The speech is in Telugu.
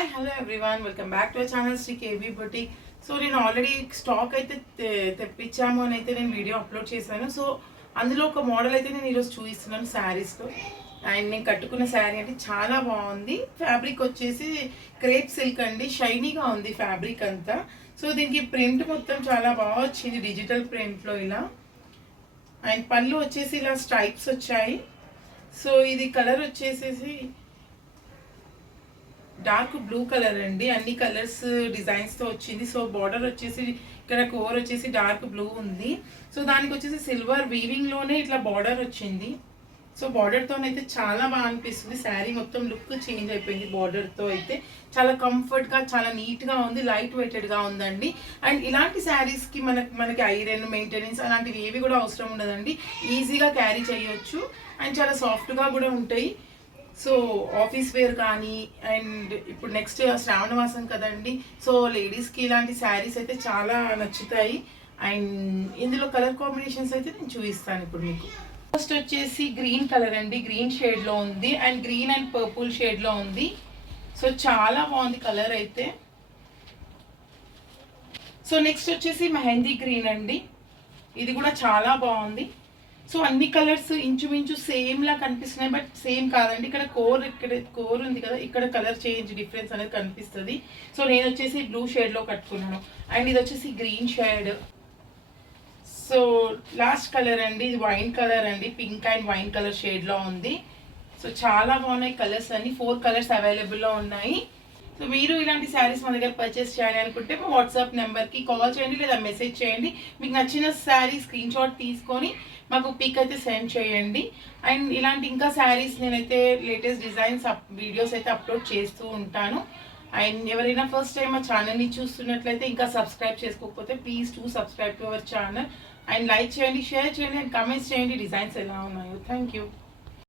Hi hello everyone, welcome back to our channel Shri KB boutique. So నేను ఆల్రెడీ స్టాక్ అయితే తెప్పించాము అని అయితే నేను వీడియో అప్లోడ్ చేశాను. సో అందులో ఒక మోడల్ అయితే నేను ఈరోజు చూపిస్తున్నాను శారీస్లో. అండ్ నేను కట్టుకున్న శారీ అంటే చాలా బాగుంది. ఫ్యాబ్రిక్ వచ్చేసి క్రేప్ సిల్క్ అండి, షైనీగా ఉంది ఫ్యాబ్రిక్ అంతా. సో దీనికి ప్రింట్ మొత్తం చాలా బాగా వచ్చింది, డిజిటల్ ప్రింట్లో ఇలా. అండ్ పళ్ళు వచ్చేసి ఇలా స్ట్రైప్స్ వచ్చాయి. సో ఇది కలర్ వచ్చేసేసి డార్క్ బ్లూ కలర్ అండి, అన్ని కలర్స్ డిజైన్స్ తో వచ్చింది. సో బార్డర్ వచ్చేసి ఇక్కడ కోర్ వచ్చేసి డార్క్ బ్లూ ఉంది. సో దానికి వచ్చేసి సిల్వర్ వీవింగ్ లోనే ఇట్లా బార్డర్ వచ్చింది. సో బార్డర్ తో అయితే చాలా బాగా అనిపిస్తుంది. శారీ మొత్తం లుక్ చేంజ్ అయిపోయింది. బార్డర్ తో అయితే చాలా కంఫర్ట్ గా, చాలా నీట్ గా ఉంది, లైట్ వెయిటెడ్ గా ఉందండి. అండ్ ఇలాంటి శారీస్ కి మనకి ఐరన్ మెయింటెనెన్స్ అలాంటివి ఏవి కూడా అవసరం ఉండదండి. ఈజీగా క్యారీ చేయొచ్చు అండ్ చాలా సాఫ్ట్ గా కూడా ఉంటాయి. సో ఆఫీస్ వేర్ కానీ, అండ్ ఇప్పుడు నెక్స్ట్ శ్రావణ మాసం కదండి. సో లేడీస్కి ఇలాంటి శారీస్ అయితే చాలా నచ్చుతాయి. అండ్ ఇందులో కలర్ కాంబినేషన్స్ అయితే నేను చూపిస్తాను ఇప్పుడు మీకు. ఫస్ట్ వచ్చేసి గ్రీన్ కలర్ అండి, గ్రీన్ షేడ్లో ఉంది. అండ్ గ్రీన్ అండ్ పర్పుల్ షేడ్లో ఉంది. సో చాలా బాగుంది కలర్ అయితే. సో నెక్స్ట్ వచ్చేసి మెహందీ గ్రీన్ అండి, ఇది కూడా చాలా బాగుంది. సో అన్ని కలర్స్ ఇంచుమించు సేమ్ లా కనిపిస్తున్నాయి, బట్ సేమ్ కాదండి. ఇక్కడ కోర్ ఉంది కదా, ఇక్కడ కలర్ చేంజ్ డిఫరెన్స్ అనేది కనిపిస్తుంది. సో నేను వచ్చేసి బ్లూ షేడ్ లో కట్టుకున్నాను. అండ్ ఇది వచ్చేసి green shade. So last colour అండి, ఇది వైన్ కలర్ అండి, pink and wine colour shade లో ఉంది. సో చాలా బాగున్నాయి కలర్స్ అన్ని. 4 కలర్స్ అవైలబుల్ లో ఉన్నాయి. సో మీరు ఇలాంటి శారీస్ మన దగ్గర పర్చేస్ చేయాలి అనుకుంటే మా వాట్సాప్ నెంబర్కి కాల్ చేయండి లేదా మెసేజ్ చేయండి. మీకు నచ్చిన శారీ స్క్రీన్ షాట్ తీసుకొని మాకు పిక్ అయితే సెండ్ చేయండి. అండ్ ఇలాంటి ఇంకా శారీస్ నేనైతే లేటెస్ట్ డిజైన్స్ వీడియోస్ అయితే అప్లోడ్ చేస్తూ ఉంటాను. అండ్ ఎవరైనా ఫస్ట్ టైం మా ఛానల్ని చూస్తున్నట్లయితే ఇంకా సబ్స్క్రైబ్ చేసుకోకపోతే please to subscribe to our channel. And like చేయండి, షేర్ చేయండి అండ్ కామెంట్స్ చేయండి డిజైన్స్ ఎలా ఉన్నాయో. Thank you.